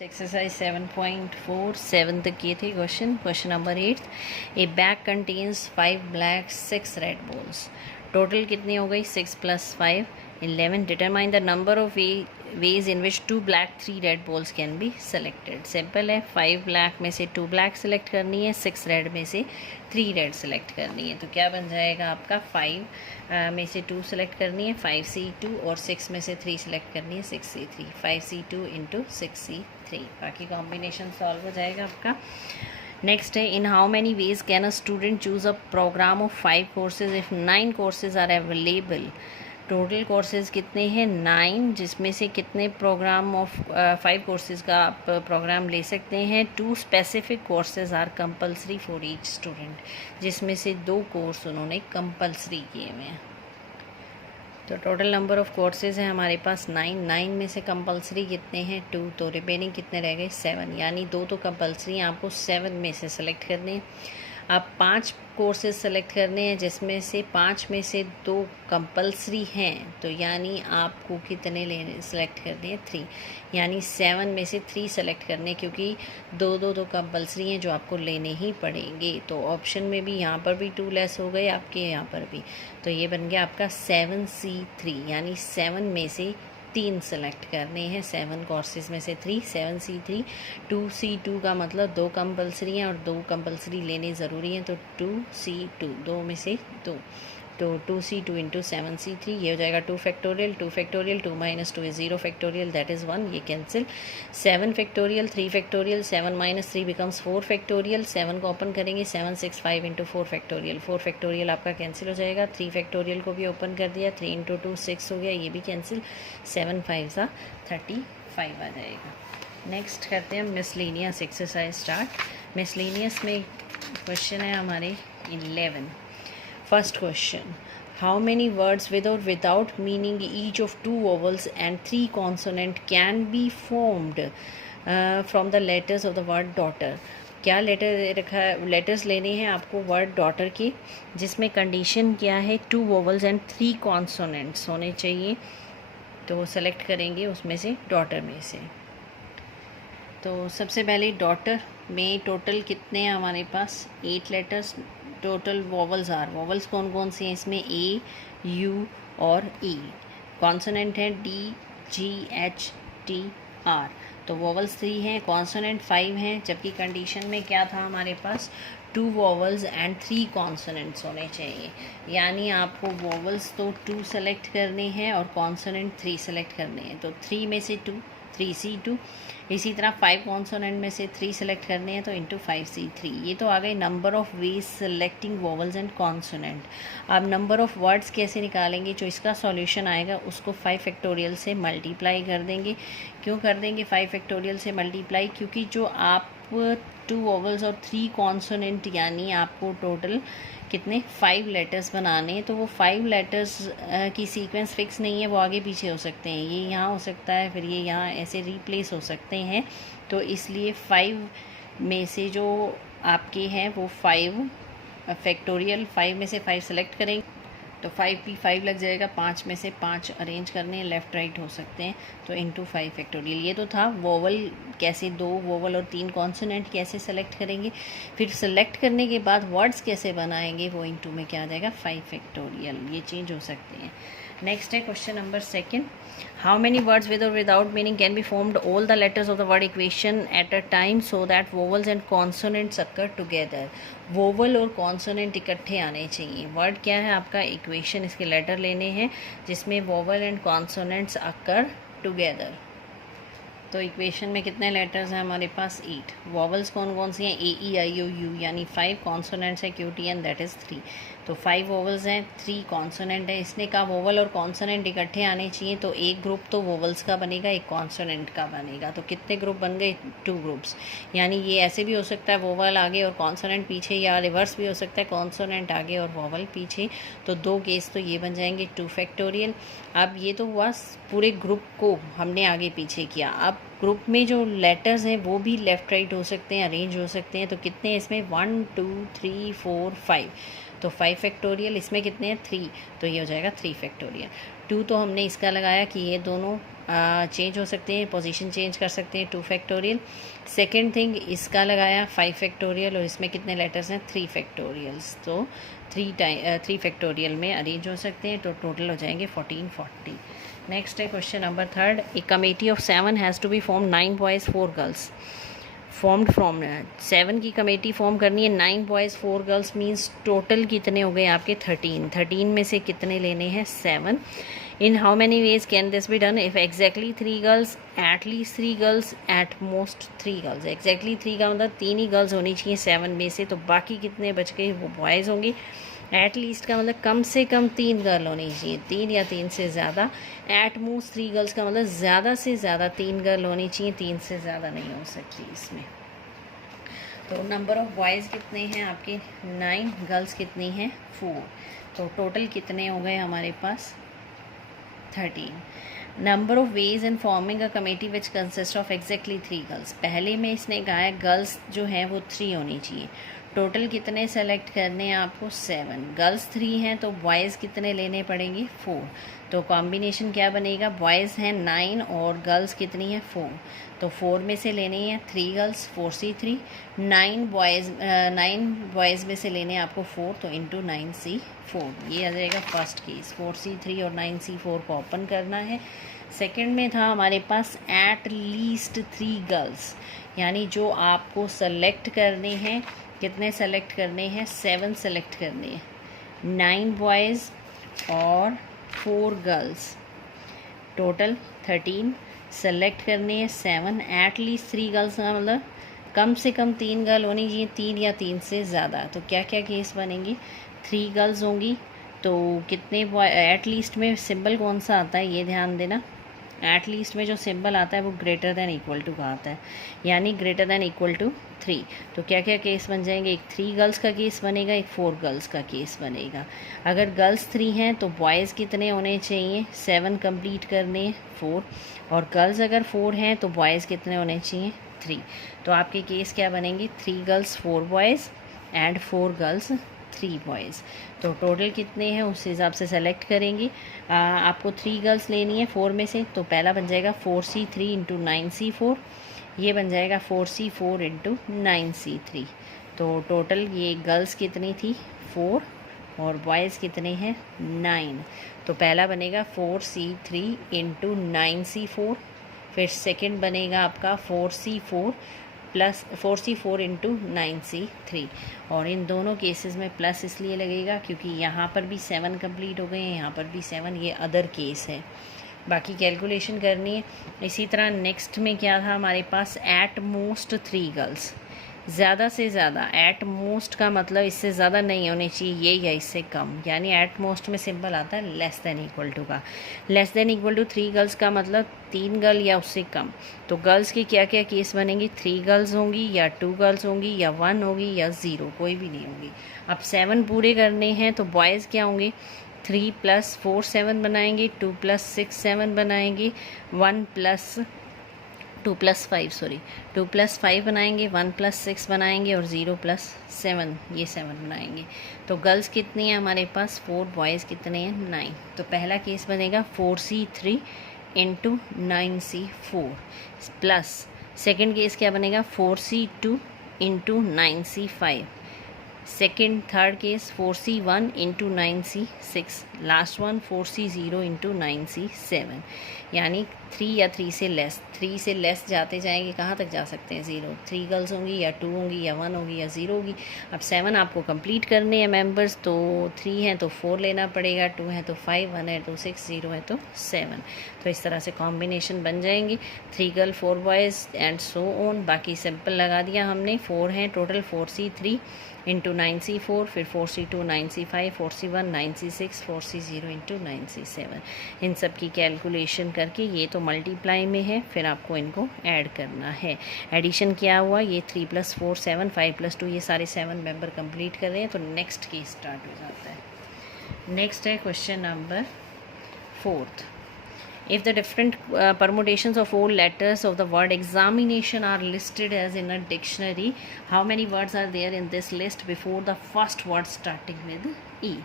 Exercise 7.4 7 तक किए थे क्वेश्चन नंबर 8। ए bag contains 5 black 6 red balls. Total कितनी हो गई? 6 + 5 11। Determine the number of ways in which 2 black 3 red balls can be selected. Simple है, 5 black में से 2 ब्लैक सेलेक्ट करनी है, 6 रेड में से 3 रेड सेलेक्ट करनी है। तो क्या बन जाएगा आपका? 5 में से 2 सेलेक्ट करनी है 5C2 और 6 में से 3 सेलेक्ट करनी है 6C3। 5C2 इंटू 6C3, बाकी कॉम्बिनेशन सॉल्व हो जाएगा आपका। नेक्स्ट है, in how many ways can a student choose a programme of 5 courses if 9 courses are available. Total courses कितने हैं? 9, जिसमें से कितने प्रोग्राम ऑफ 5 कोर्सेज का आप प्रोग्राम ले सकते हैं। 2 specific courses are compulsory for each student, जिसमें से 2 कोर्स उन्होंने कंपलसरी किए हुए हैं। तो टोटल नंबर ऑफ कोर्सेज हैं हमारे पास 9 में से कंपलसरी कितने हैं? 2, तो रिमेनिंग कितने रह गए? 7, यानी 2 तो कंपलसरी हैं, आपको 7 में से सेलेक्ट करने हैं। आप 5 कोर्सेज सेलेक्ट करने हैं, जिसमें से 5 में से 2 कंपलसरी हैं, तो यानी आपको कितने लेने सेलेक्ट करने हैं? 3, यानी 7 में से 3 सेलेक्ट करने, क्योंकि 2 तो कंपलसरी हैं जो आपको लेने ही पड़ेंगे। तो ऑप्शन में भी यहाँ पर भी 2 लेस हो गए, आपके यहाँ पर भी। तो ये बन गया आपका 7C3, यानी 7 में से 3 सेलेक्ट करने हैं। 7 कोर्सेज में से 3, 7C3। 2C2 का मतलब 2 कंपलसरी हैं और 2 कंपलसरी लेने ज़रूरी हैं, तो 2C2, 2 में से 2, तो 2C2 इंटू 7C3, ये हो जाएगा 2 factorial. 2 factorial 2 - 2 is 0 factorial, that is 1, ये cancel. 7 factorial 3 factorial, 7 - 3 becomes 4 factorial. 7 को ओपन करेंगे, 7 6 5 इंटू 4 फैक्टोरियल, 4 फैक्टोरियल आपका कैंसिल हो जाएगा। 3 फैक्टोरियल को भी ओपन कर दिया, 3 इंटू 2 6 हो गया, ये भी कैंसिल। 7 5 35 आ जाएगा। नेक्स्ट करते हैं मिसलेनियस एक्सरसाइज स्टार्ट। मिसलेनियस में क्वेश्चन है हमारे 11। First question, how many words with or without meaning each of 2 vowels and 3 consonant can be formed from the letters of the word daughter? क्या letter रखा है? Letters लेने हैं आपको word daughter के, जिसमें कंडीशन क्या है? 2 वोवल्स एंड 3 कॉन्सोनेंट्स होने चाहिए। तो सेलेक्ट करेंगे उसमें से, डॉटर में से। तो सबसे पहले डॉटर में टोटल कितने हैं हमारे पास? 8 letters. Total vowels are, vowels कौन कौन सी हैं इसमें? ए, यू और ई। कॉन्सोनेंट है D, G, H, T, R. तो वोवल्स 3 हैं, कॉन्सोनेंट 5 हैं, जबकि कंडीशन में क्या था हमारे पास? 2 वोवल्स एंड 3 कॉन्सोनेंट्स होने चाहिए। यानी आपको वोवल्स तो 2 सेलेक्ट करने हैं और कॉन्सोनेंट 3 सेलेक्ट करने हैं। तो 3 में से 2, 3C2। इसी तरह 5 कॉन्सोनेंट में से 3 सेलेक्ट करने हैं, तो इंटू 5C3। ये तो आ गए number of ways selecting vowels and consonant. अब नंबर ऑफ वर्ड्स कैसे निकालेंगे? जो इसका सॉल्यूशन आएगा उसको 5 फैक्टोरियल से मल्टीप्लाई कर देंगे। क्यों कर देंगे 5 फैक्टोरियल से मल्टीप्लाई? क्योंकि जो आप 2 वोवल्स और 3 कॉन्सोनेंट, यानी आपको टोटल कितने? 5 लेटर्स बनाने हैं। तो वो 5 लेटर्स की सीक्वेंस फिक्स नहीं है, वो आगे पीछे हो सकते हैं। ये यहाँ हो सकता है, फिर ये यहाँ, ऐसे रिप्लेस हो सकते हैं। तो इसलिए 5 में से जो आपके हैं वो 5 फैक्टोरियल, 5 में से 5 सेलेक्ट करेंगे, तो 5 भी 5 लग जाएगा। 5 में से 5 अरेंज करने हैं, लेफ़्ट राइट हो सकते हैं, तो इंटू 5 फैक्टोरियल। ये तो था वोवल कैसे, 2 वोवल और 3 कॉन्सोनेंट कैसे सेलेक्ट करेंगे। फिर सेलेक्ट करने के बाद वर्ड्स कैसे बनाएंगे, वो इंटू में क्या आ जाएगा? 5 फैक्टोरियल। ये चेंज हो सकते हैं। नेक्स्ट है question number 2। How many words with और without meaning can be formed all the letters of the word equation at a time so that vowels and consonants occur together. Vowel और consonant इकट्ठे आने चाहिए। Word क्या है आपका? Equation, इसके letter लेने हैं जिसमें vowel and consonants occur together. तो इक्वेशन में कितने लेटर्स हैं हमारे पास? 8। वोवल्स कौन कौन सी हैं? ए, ई, आई, ओ, यू, यानी 5 कॉन्सोनेंट्स है, Q, T, N, that is 3। तो 5 वोवल्स हैं, 3 कॉन्सोनेंट है। इसने कहा वोवल और कॉन्सोनेंट इकट्ठे आने चाहिए, तो एक ग्रुप तो वोवल्स का बनेगा, एक कॉन्सोनेंट का बनेगा। तो कितने ग्रुप बन गए? 2 ग्रुप्स। यानी ये ऐसे भी हो सकता है, वोवल आगे और कॉन्सोनेंट पीछे, या रिवर्स भी हो सकता है, कॉन्सोनेंट आगे और वोवल पीछे। तो 2 केस तो ये बन जाएंगे 2 फैक्टोरियल। अब ये तो हुआ पूरे ग्रुप को हमने आगे पीछे किया। अब ग्रुप में जो लेटर्स हैं वो भी लेफ़्ट राइट हो सकते हैं, अरेंज हो सकते हैं। तो कितने हैं इसमें? 1 2 3 4 5। तो 5 फैक्टोरियल। इसमें कितने हैं? 3, तो ये हो जाएगा 3 फैक्टोरियल। 2 तो हमने इसका लगाया कि ये दोनों चेंज हो सकते हैं, पोजीशन चेंज कर सकते हैं, 2 फैक्टोरियल। सेकंड थिंग इसका लगाया 5 फैक्टोरियल और इसमें कितने लेटर्स हैं 3 फैक्टोरियल्स, तो 3 फैक्टोरियल में अरेंज हो सकते हैं, तो टोटल हो जाएंगे 1440। नेक्स्ट है question number 3, a committee of 7 has to be form 9 boys 4 girls formed from 7 की कमेटी फॉर्म करनी है, 9 बॉयज़ 4 गर्ल्स मीन्स टोटल कितने हो गए आपके 13 में से कितने लेने हैं 7। इन how many ways can this be done? If exactly 3 girls, at least 3 girls, at most 3 girls. Exactly 3 का मतलब 3 ही गर्ल्स होनी चाहिए 7 में से, तो बाकी कितने बच गए वो बॉयज़ होंगे। एट लीस्ट का मतलब कम से कम 3 गर्ल होनी चाहिए, 3 या 3 से ज़्यादा। एट मोस्ट 3 गर्ल्स का मतलब ज़्यादा से ज़्यादा 3 गर्ल होनी चाहिए, 3 से ज़्यादा नहीं हो सकती इसमें। तो नंबर ऑफ़ बॉयज़ कितने हैं आपके 9, गर्ल्स कितनी हैं 4, तो टोटल कितने हो गए हमारे पास 13। Number of ways in forming a committee which consist of exactly 3 girls. पहले में इसने कहा है गर्ल्स जो हैं वो 3 होनी चाहिए, टोटल कितने सेलेक्ट करने हैं आपको 7। गर्ल्स 3 हैं तो बॉयज़ कितने लेने पड़ेंगे 4, तो कॉम्बिनेशन क्या बनेगा, बॉयज़ हैं 9 और गर्ल्स कितनी हैं 4, तो 4 में से लेने हैं 3 गर्ल्स 4C3, 9 बॉयज़ में से लेने हैं आपको 4, तो इंटू 9C4। ये आ जाएगा फर्स्ट केस, 4C3 और 9C4 को ओपन करना है। सेकंड में था हमारे पास एट लीस्ट 3 गर्ल्स, यानी जो आपको सेलेक्ट करने हैं, कितने सेलेक्ट करने हैं 7 सेलेक्ट करने हैं, 9 बॉयज़ और 4 गर्ल्स, टोटल 13 सेलेक्ट करने हैं 7। एट लीस्ट 3 गर्ल्स का मतलब कम से कम 3 गर्ल होनी चाहिए, 3 या 3 से ज़्यादा। तो क्या क्या केस बनेंगे, 3 गर्ल्स होंगी, तो कितने बॉय, एट लीस्ट में सिंबल कौन सा आता है ये ध्यान देना, एट लीस्ट में जो सिंबल आता है वो ग्रेटर देन इक्वल टू का आता है, यानी ग्रेटर देन इक्वल टू 3। तो क्या क्या केस बन जाएंगे, एक 3 गर्ल्स का केस बनेगा, एक 4 गर्ल्स का केस बनेगा। अगर गर्ल्स 3 हैं तो बॉयज़ कितने होने चाहिए 7 कंप्लीट करने 4, और गर्ल्स अगर 4 हैं तो बॉयज़ कितने होने चाहिए 3। तो आपके केस क्या बनेंगे, 3 girls 4 boys and 4 girls 3 boys. तो टोटल कितने हैं उस हिसाब से सेलेक्ट करेंगे। आपको 3 गर्ल्स लेनी है 4 में से, तो पहला बन जाएगा 4C3 इंटू 9C4, ये बन जाएगा 4C4 इंटू 9C3। तो टोटल ये गर्ल्स कितनी थी 4 और बॉयज़ कितने हैं 9, तो पहला बनेगा 4C3 इंटू 9C4, फिर सेकंड बनेगा आपका 4C4 plus 4C4 into 9C3, और इन दोनों केसेस में प्लस इसलिए लगेगा क्योंकि यहाँ पर भी 7 कंप्लीट हो गए हैं, यहाँ पर भी 7, ये अदर केस है। बाकी कैलकुलेशन करनी है। इसी तरह नेक्स्ट में क्या था हमारे पास, एट मोस्ट 3 गर्ल्स, ज़्यादा से ज़्यादा, एट मोस्ट का मतलब इससे ज़्यादा नहीं होनी चाहिए ये या इससे कम, यानी एट मोस्ट में सिंबल आता है लेस देन इक्वल टू का। Less than equal to 3 girls का मतलब 3 गर्ल या उससे कम। तो गर्ल्स के क्या क्या केस बनेंगे, 3 गर्ल्स होंगी या 2 गर्ल्स होंगी या 1 होगी या 0, कोई भी नहीं होगी। अब 7 पूरे करने हैं तो बॉयज़ क्या होंगे, 3 + 4 7 बनाएंगे, 2 + 6 7 बनाएंगे, 1 + 2 + 5 बनाएंगे, 1 + 6 बनाएंगे और 0 + 7, ये 7 बनाएंगे। तो गर्ल्स कितनी है हमारे पास 4, बॉयज़ कितने हैं 9। तो पहला केस बनेगा 4C3 into 9C4 plus second case क्या बनेगा 4C2 into 9C5, second third case 4C1 into 9C6, last one 4C0 into 9C7, यानी 3 या 3 से लेस, 3 से लेस जाते जाएंगे कहाँ तक जा सकते हैं 0। 3 गर्ल्स होंगी या 2 होंगी या 1 होगी या 0 होगी। अब 7 आपको कंप्लीट करने हैं मेंबर्स, तो 3 हैं तो 4 लेना पड़ेगा, 2 है तो 5, 1 है तो 6, 0 है तो 7। तो इस तरह से कॉम्बिनेशन बन जाएंगे, 3 girl 4 boys and so on. बाकी सिंपल लगा दिया हमने, 4 हैं टोटल, 4C3 इंटू 9C4, फिर 4C2 9C5, 4C1 9C6, 4C0 into 9C7। इन सब की कैलकुलेशन करके ये तो मल्टीप्लाई में है, फिर आपको इनको ऐड करना है। एडिशन क्या हुआ, ये 3 + 4 7, 5 + 2, ये सारे 7 मेंबर कंप्लीट कर रहे हैं। तो नेक्स्ट केस स्टार्ट हो जाता है। नेक्स्ट है question number 4। If the different permutations of all letters of the word examination are listed as in a dictionary, how many words are there in this list before the first word starting with E.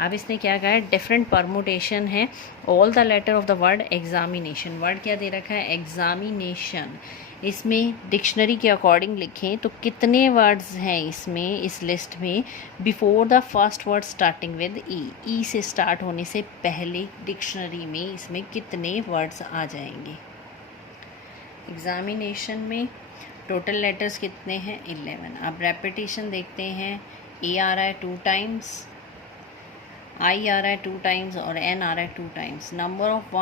अब इसने क्या कहा है, different permutation है, all the letter of the word examination. Word क्या दे रखा है, एग्जामिनेशन। इसमें डिक्शनरी के अकॉर्डिंग लिखें तो कितने वर्ड्स हैं इसमें, इस लिस्ट में, before the first word starting with E. E से स्टार्ट होने से पहले डिक्शनरी में इसमें कितने वर्ड्स आ जाएंगे। एग्जामिनेशन में टोटल लेटर्स कितने हैं, 11। अब रेपिटेशन देखते हैं, ए आ रहा है 2 टाइम्स, आई आ रहा है 2 टाइम्स और एन आ रहा है 2 times. Number of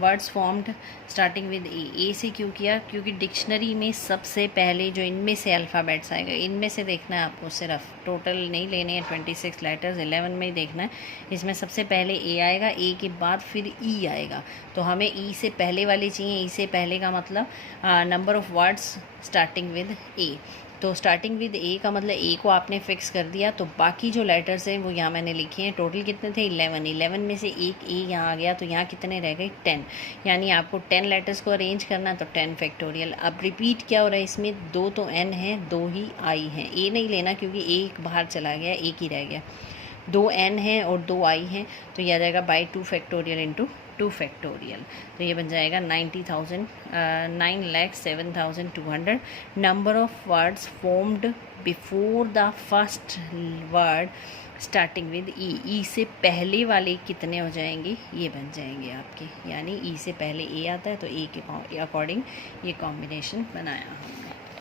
words formed starting with A से क्यों किया, क्योंकि डिक्शनरी में सबसे पहले जो इनमें से अल्फ़ाबेट्स आएगा, इनमें से देखना है आपको, सिर्फ टोटल नहीं लेने हैं 26 लेटर्स, 11 में ही देखना है। इसमें सबसे पहले ए आएगा, ए के बाद फिर ई आएगा, तो हमें ई से पहले वाले चाहिए। ई से पहले का मतलब number of words starting with A. तो स्टार्टिंग विद ए का मतलब ए को आपने फिक्स कर दिया, तो बाकी जो लेटर्स हैं वो यहाँ मैंने लिखे हैं। टोटल कितने थे, 11। 11 में से एक ए यहाँ आ गया, तो यहाँ कितने रह गए, 10। यानी आपको 10 लेटर्स को अरेंज करना है, तो 10 फैक्टोरियल। अब रिपीट क्या हो रहा है इसमें, 2 तो एन है, 2 ही आई हैं। ए नहीं लेना क्योंकि एक बाहर चला गया, एक ही रह गया। 2 एन हैं और 2 आई हैं, तो यह आ जाएगा बाई 2 फैक्टोरियल इंटू 2 फैक्टोरियल। तो ये बन जाएगा 9,07,200। Number of words formed before the first word starting with E. E से पहले वाले कितने हो जाएंगे, ये बन जाएंगे आपके, यानी ई से पहले ए आता है तो ए के अकॉर्डिंग ये कॉम्बिनेशन बनाया हमने।